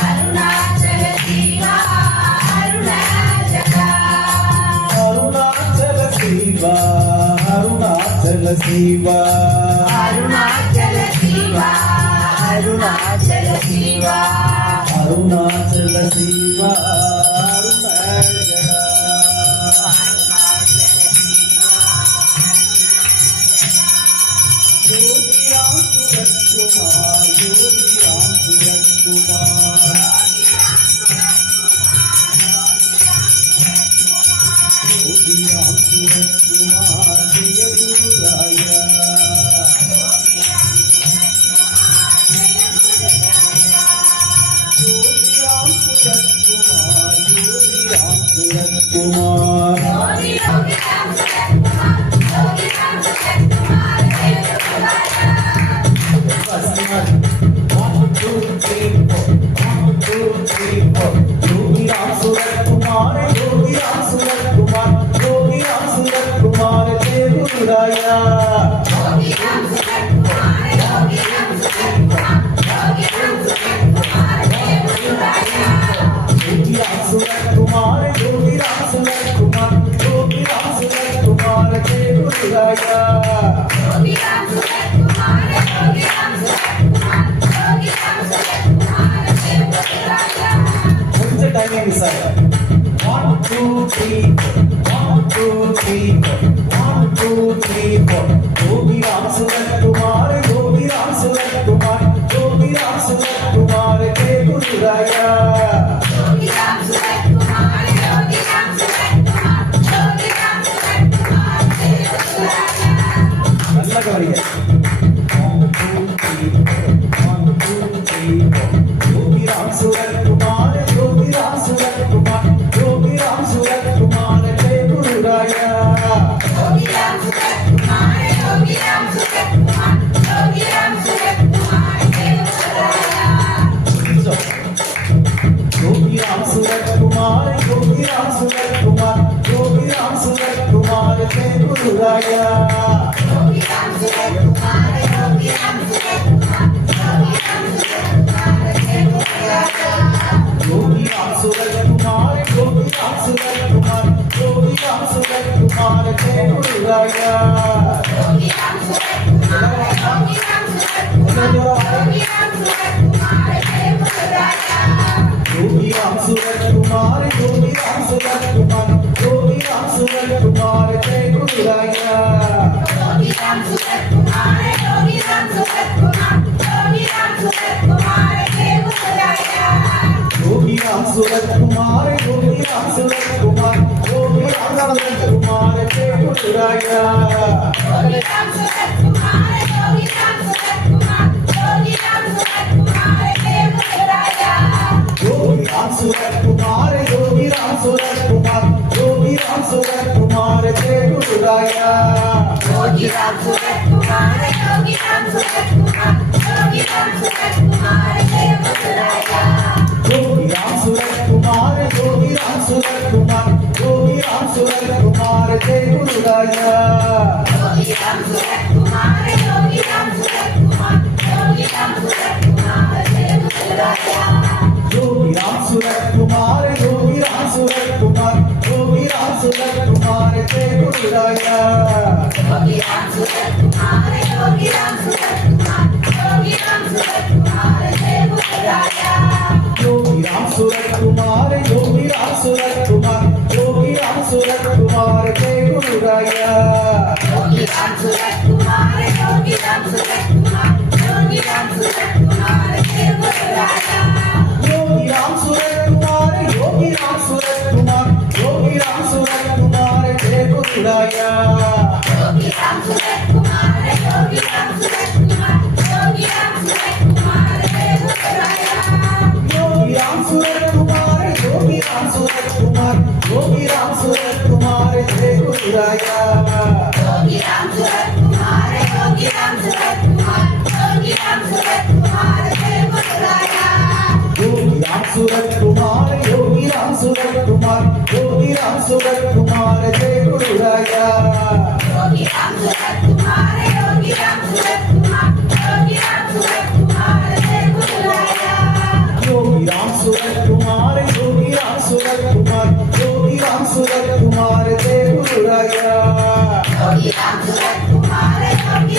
அருணாச்சல சிவா அருணாச்சல அருணாச்சல சிவா அருணாச்சல சிவா அருணாச்சல சிவா அருணாச்சல சிவா அருணாச்சல சிவா அருணாச்சல யோகிராம் சுரத்குமார் யோகிராம் சுரத்குமார் யோகிராம் சுரத்குமார் ஜெய குருராயா யோகிராம் சுரத்குமார் யோகிராம் சுரத்குமார் யோகி யோகி ராம் சுரத்குமார் யோகி ராம் சுரத்குமார் ஜெய Gururaya One, two, three, four. 1, 2, 3, 4. Yogi Ram Surat Kumar, Yogi Ram Surat Kumar, Yogi Ram Surat Kumar, Jai Guru Raya. யோகி ராம் சுரத்குமார் யோகி ராம் சுரத்குமார் யோகி ராம் சுரத்குமார் ஜெய Gururaya Yogi Ram Surat Kumar, Yogi Ram Surat Kumar, Yogi Ram Surat Kumar, Jai Guru Raya. யோகி ராம் சுரத்குமார் யோகி ராம் சுரத்குமார் யோகி ராம் சுரத்குமார் ஜெய குருராயா கொஞ்ச timing miss ஆகும் 1, 2, 3, 4. 1, 2, 3, 4. 1, 2, 3, 4. Yogi Ram Surat Kumar, Yogi Ram Surat Kumar, Yogi Ram Surat Kumar, Jai Guru Raya. யோகி ராம் சுரத்குமார் யோகி ராம் சுரத்குமார் யோகி ராம் சுரத்குமார் ஜெய குருராயா நல்ல கவனிங்க 1, 2, 3, 4. 1, 2, 3, 4. Yogi Ram Surat Kumar, Yogi Ram Surat Kumar, Yogi Ram Surat Kumar, Jai Guru Raya. யோகி ராம் சுரத்குமார் யோகி ராம் சுரத்குமார் யோகி ராம் சுரத்குமார் ஜெய Gururaya Yogi Ram Surat Kumar, Yogi Ram Surat Kumar, Yogi Ram Surat Kumar, Jai Guru Raya. யோகி ராம் சுரத்குமார் யோகி ராம் சுரத்குமார் யோகி ராம் சுரத்குமார் ஜெய Gururaya Yogi Ram Surat Kumar, Yogi Ram Surat Kumar, Yogi Ram Surat Kumar, Jai Guru Raya. யோகி ராம் சுரத்குமார் யோகி ராம் சுரத்குமார் யோகி ராம் சுரத்குமார் ஜெய Gururaya Yogi Ram Surat Kumar, Yogi Ram Surat Kumar, Yogi Ram Surat Kumar, Jai Guru Raya. யோகி ராம் சுரத்குமார் யோகி ராம் சுரத்குமார் யோகி ராம் சுரத்குமார் ஜெய Gururaya Yogi Ram Surat Kumar, Yogi Ram Surat Kumar, Yogi Ram Surat Kumar, Jai Guru Raya. யோகி ராம் சுரத்குமார் யோகி ராம் சுரத்குமார் யோகி ராம் சுரத்குமார் ஜெய Gururaya Yogi Ram Surat Kumar, Yogi Ram Surat Kumar, Yogi Ram Surat Kumar, Jai Guru Raya. யோகி ராம் சுரத்குமார் யோகி ராம் சுரத்குமார் யோகி ராம் சுரத்குமார் ஜெய Gururaya Yogi Ram Surat Kumar, Yogi Ram Surat Kumar, Yogi Ram Surat Kumar, Jai Guru Raya. யோகி ராம் சுரத்குமார் யோகி ராம் சுரத்குமார் யோகி ராம் சுரத்குமார் ஜெய Gururaya Yogi Ram Surat Kumar, Yogi Ram Surat Kumar, Yogi Ram Surat Kumar, Jai Guru Raya. யோகி ராம் சுரத்குமார் யோகி ராம் சுரத்குமார் யோகி ராம் சுரத்குமார் ஜெய Gururaya Yogi Ram Surat Kumar, Yogi Ram Surat Kumar, Yogi Ram Surat Kumar, Jai Guru Raya. யோகி ராம் சுரத்குமார் யோகி ராம் சுரத்குமார் யோகி ராம் சுரத்குமார் ஜெய Gururaya Yogi Ram Surat Kumar, Yogi Ram Surat Kumar, Yogi Ram Surat Kumar, Jai Guru Raya. யோகி ராம் சுரத்குமார் யோகி ராம் சுரத்குமார் யோகி ராம் சுரத்குமார் ஜெய குருராயா कुमार जय गुरु राया योगी राम सूरत कुमार योगी राम सूरत कुमार योगी राम सूरत कुमार जय गुरु राया योगी राम सूरत कुमार योगी राम सूरत कुमार योगी राम सूरत कुमार जय गुरु राया योगी राम सूरत कुमार योगी राम सूरत कुमार योगी राम सूरत कुमार जय गुरु राया योगी राम सूरत कुमार योगी राम सूरत कुमार योगी राम सूरत कुमार जय गुरु राया योगी राम सूरत कुमार योगी राम योगी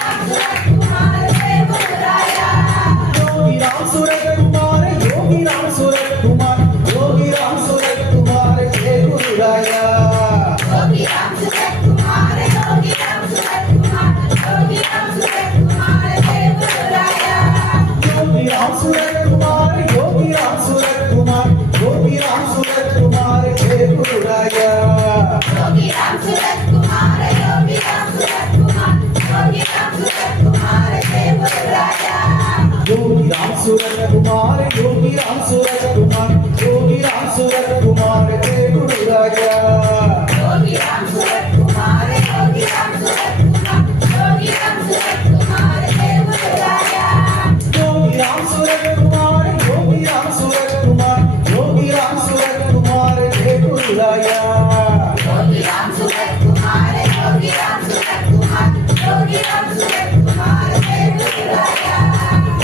राम सूरत कुमार जय गुरु राया योगी राम सूरत कुमार योगी राम सूरत कुमार योगी राम सूरत कुमार जय गुरु राया योगी राम सूरत कुमार योगी राम सूरत कुमार योगी राम सूरत कुमार जय गुरु राया योगी राम सूरत कुमार योगी राम सूरत कुमार योगी राम सूरत कुमार जय गुरु राया योगी राम सूरत कुमार योगी राम सूरत कुमार योगी राम सूरत कुमार जय गुरु राया योगी राम सूरत कुमार योगी राम सूरत कुमार योगी राम सूरत कुमार जय गुरु राया योगी राम सूरत कुमार योगी राम सूरत कुमार योगी राम सूरत कुमार जय गुरु राया योगी राम सूरत कुमार योगी राम सूरत कुमार योगी राम सूरत कुमार जय गुरु राया योगी राम सूरत कुमार योगी राम सूरत कुमार योगी राम सूरत कुमार जय गुरु राया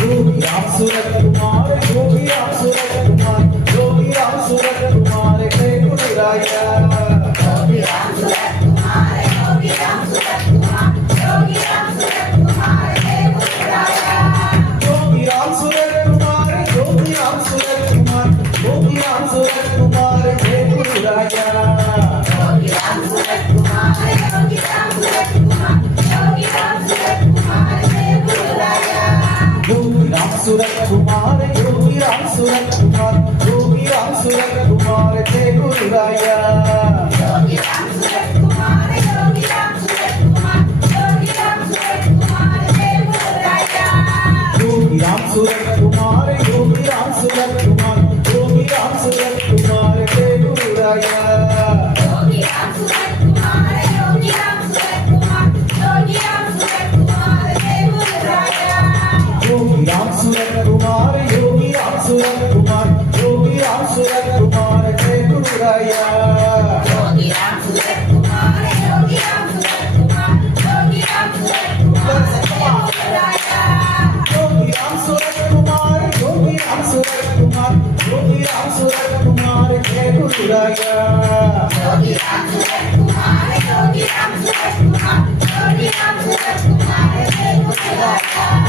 योगी राम सूरत कुमार योगी राम सूरत कुमार योगी राम सूरत कुमार जय गुरु राया योगी राम सूरत कुमार योगी राम सूरत कुमार योगी राम सूरत कुमार जय गुरु राया योगी राम सूरत कुमार योगी राम सूरत कुमार योगी राम सूरत कुमार जय गुरु राया योगी राम सूरत कुमार योगी राम सूरत कुमार योगी राम सूरत कुमार जय गुरु राया योगी राम सूरत कुमार योगी राम सूरत कुमार योगी राम सूरत कुमार जय गुरु राया योगी राम सूरत कुमार योगी राम सूरत कुमार योगी राम सूरत कुमार जय गुरु राया योगी राम सूरत कुमार योगी राम सूरत कुमार योगी राम सूरत कुमार जय गुरु राया योगी राम सूरत कुमार योगी राम सूरत कुमार योगी राम सूरत कुमार जय गुरु राया योगी राम सूरत कुमार योगी राम सूरत कुमार योगी राम सूरत कुमार जय गुरु राया योगी राम सूरत कुमार योगी राम सूरत कुमार योगी राम सूरत कुमार जय गुरु राया योगी राम सूरत कुमार योगी राम सूरत कुमार योगी राम सूरत कुमार जय गुरु राया योगी राम सूरत कुमार योगी राम सूरत कुमार योगी राम सूरत कुमार जय गुरु राया योगी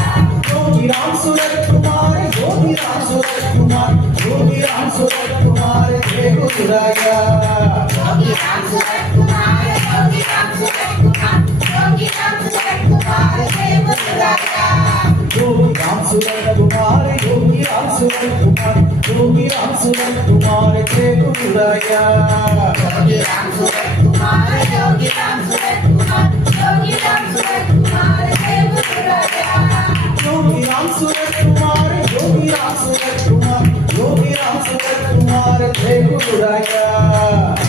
राम सूरत कुमार योगी राम सूरत कुमार योगी राम सूरत कुमार जय गुरु राया योगी राम सूरत कुमार योगी राम सूरत कुमार योगी राम सूरत कुमार जय गुरु राया योगी राम सूरत कुमार योगी राम सूरत कुमार योगी राम सूरत कुमार जय गुरु राया योगी राम सूरत कुमार योगी राम सूरत कुमार योगी राम सूरत कुमार जय गुरु राया योगी राम सूरत कुमार योगी राम सूरत कुमार योगी राम सूरत कुमार जय गुरु राया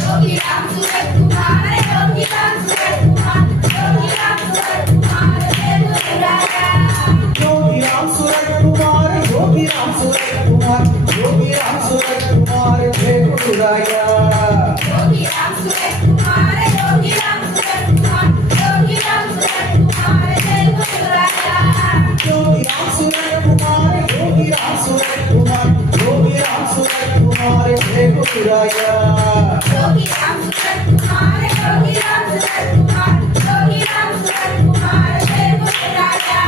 योगी राम सूरत कुमार योगी राम सूरत कुमार योगी राम सूरत कुमार जय गुरु राया योगी राम सूरत कुमार योगी राम सूरत कुमार योगी राम सूरत कुमार जय गुरु राया योगी राम सूरत कुमार योगी राम सूरत कुमार योगी राम सूरत कुमार जय गुरु राया योगी राम सूरत कुमार योगी राम सूरत कुमार योगी राम सूरत कुमार जय गुरु राया योगी राम सूरत कुमार योगी राम सूरत कुमार योगी राम सूरत कुमार जय गुरु राया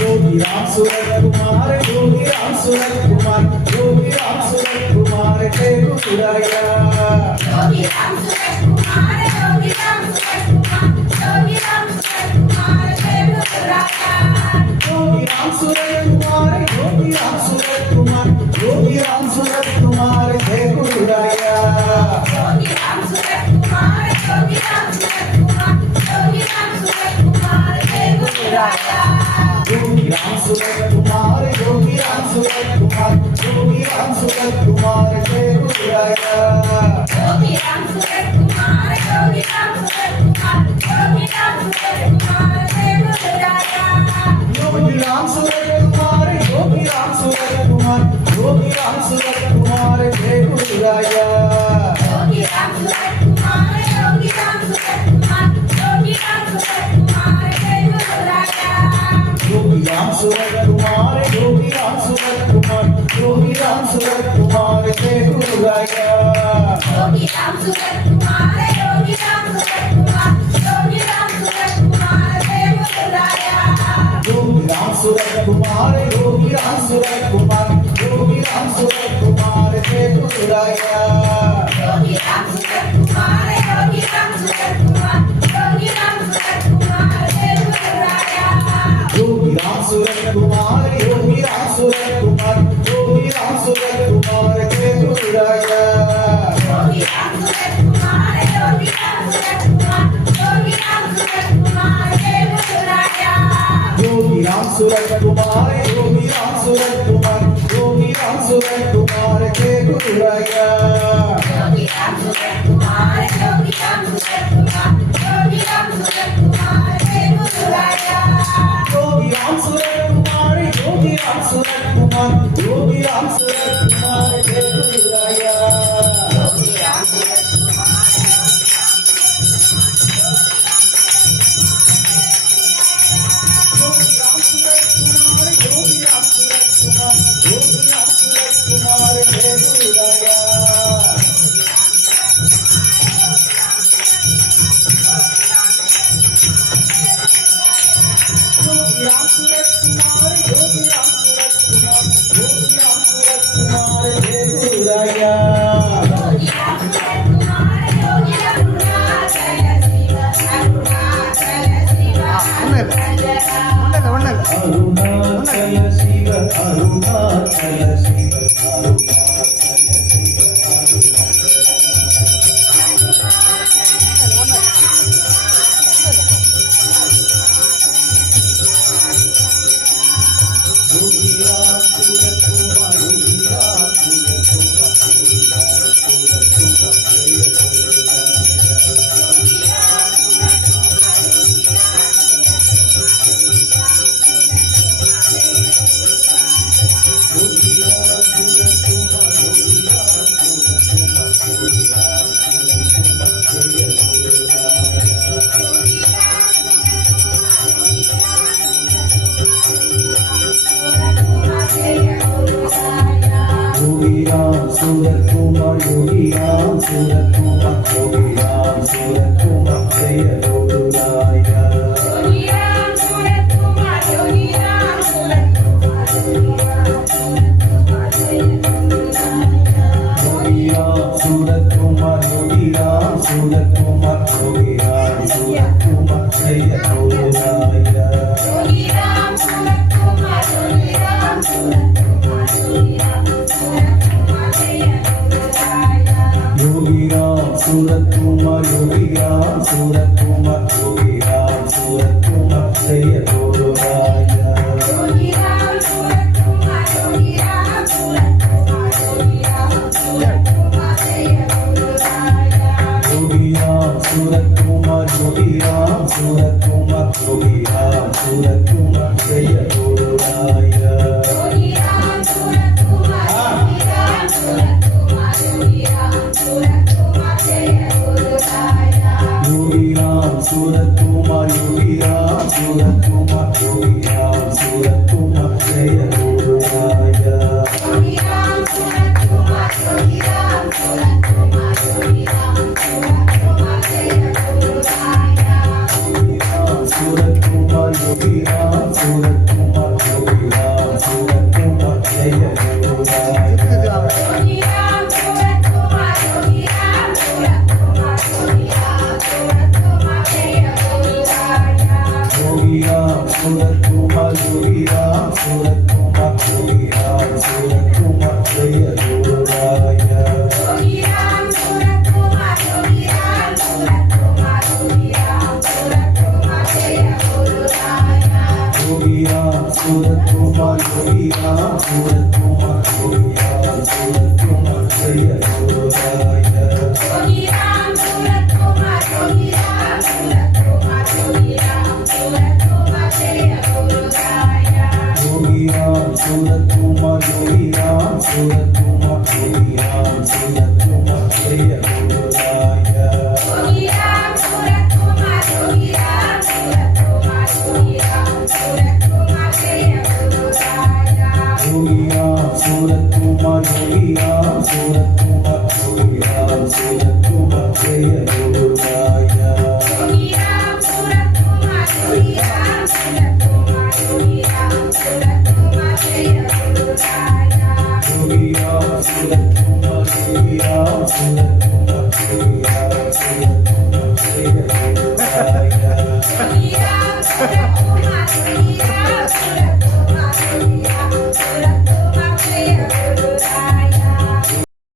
योगी राम सूरत कुमार योगी राम सूरत कुमार योगी राम सूरत कुमार जय गुरु राया योगी राम सूरत कुमार योगी राम सूरत कुमार योगी राम सूरत कुमार जय गुरु राया योगी राम सूरत कुमार योगी राम सूरत कुमार योगी राम सूरत कुमार जय गुरु राया योगी राम அருணாச்சல சிவ அருணாச்சல சிவ அருணாச்சல சிவ Suratkumar Yogiram Suratkumar Yogiram Suratkumar Jaya Gururaya Yogiram Suratkumar Yogiram Suratkumar Yogiram Suratkumar Yogiram Suratkumar Yogiram Suratkumar Jaya Gururaya Yogiram Suratkumar Yogiram Suratkumar Yogiram Suratkumar Yogiram Suratkumar Yogiram Suratkumar Jaya Gururaya Yogiram Suratkumar Yogiram Suratkumar Yogiram Suratkumar Yogiram Suratkumar Yogiram Suratkumar Jaya Gururaya Yogiram Suratkumar Yogiram Suratkumar Yogiram Suratkumar Yogiram Suratkumar Yogiram Suratkumar Jaya Gururaya Yogiram Suratkumar Yogiram Suratkumar Suratkumar Yogiram Suratkumar Yogiram Suratkumar Jaya Gururaya Yogiram Suratkumar Yogiram Suratkumar Yogiram Suratkumar Yogiram Suratkumar Yogiram Suratkumar Jaya Gururaya Yogiram Suratkumar Yogiram Suratkumar Yogiram Suratkumar Yogiram Suratkumar Yogiram Suratkumar Jaya Gururaya Yogiram Suratkumar Yogiram Suratkumar Yogiram Suratkumar Yogiram Suratkumar Yogiram Suratkumar Jaya Gururaya Yogiram Suratkumar Yogiram Suratkumar Yogiram Suratkumar Yogiram Suratkumar Yogiram Suratkumar Jaya Gururaya Yogiram Suratkumar Yogiram Suratkumar Yogiram Suratkumar Yogiram Suratkumar Yogiram Suratkumar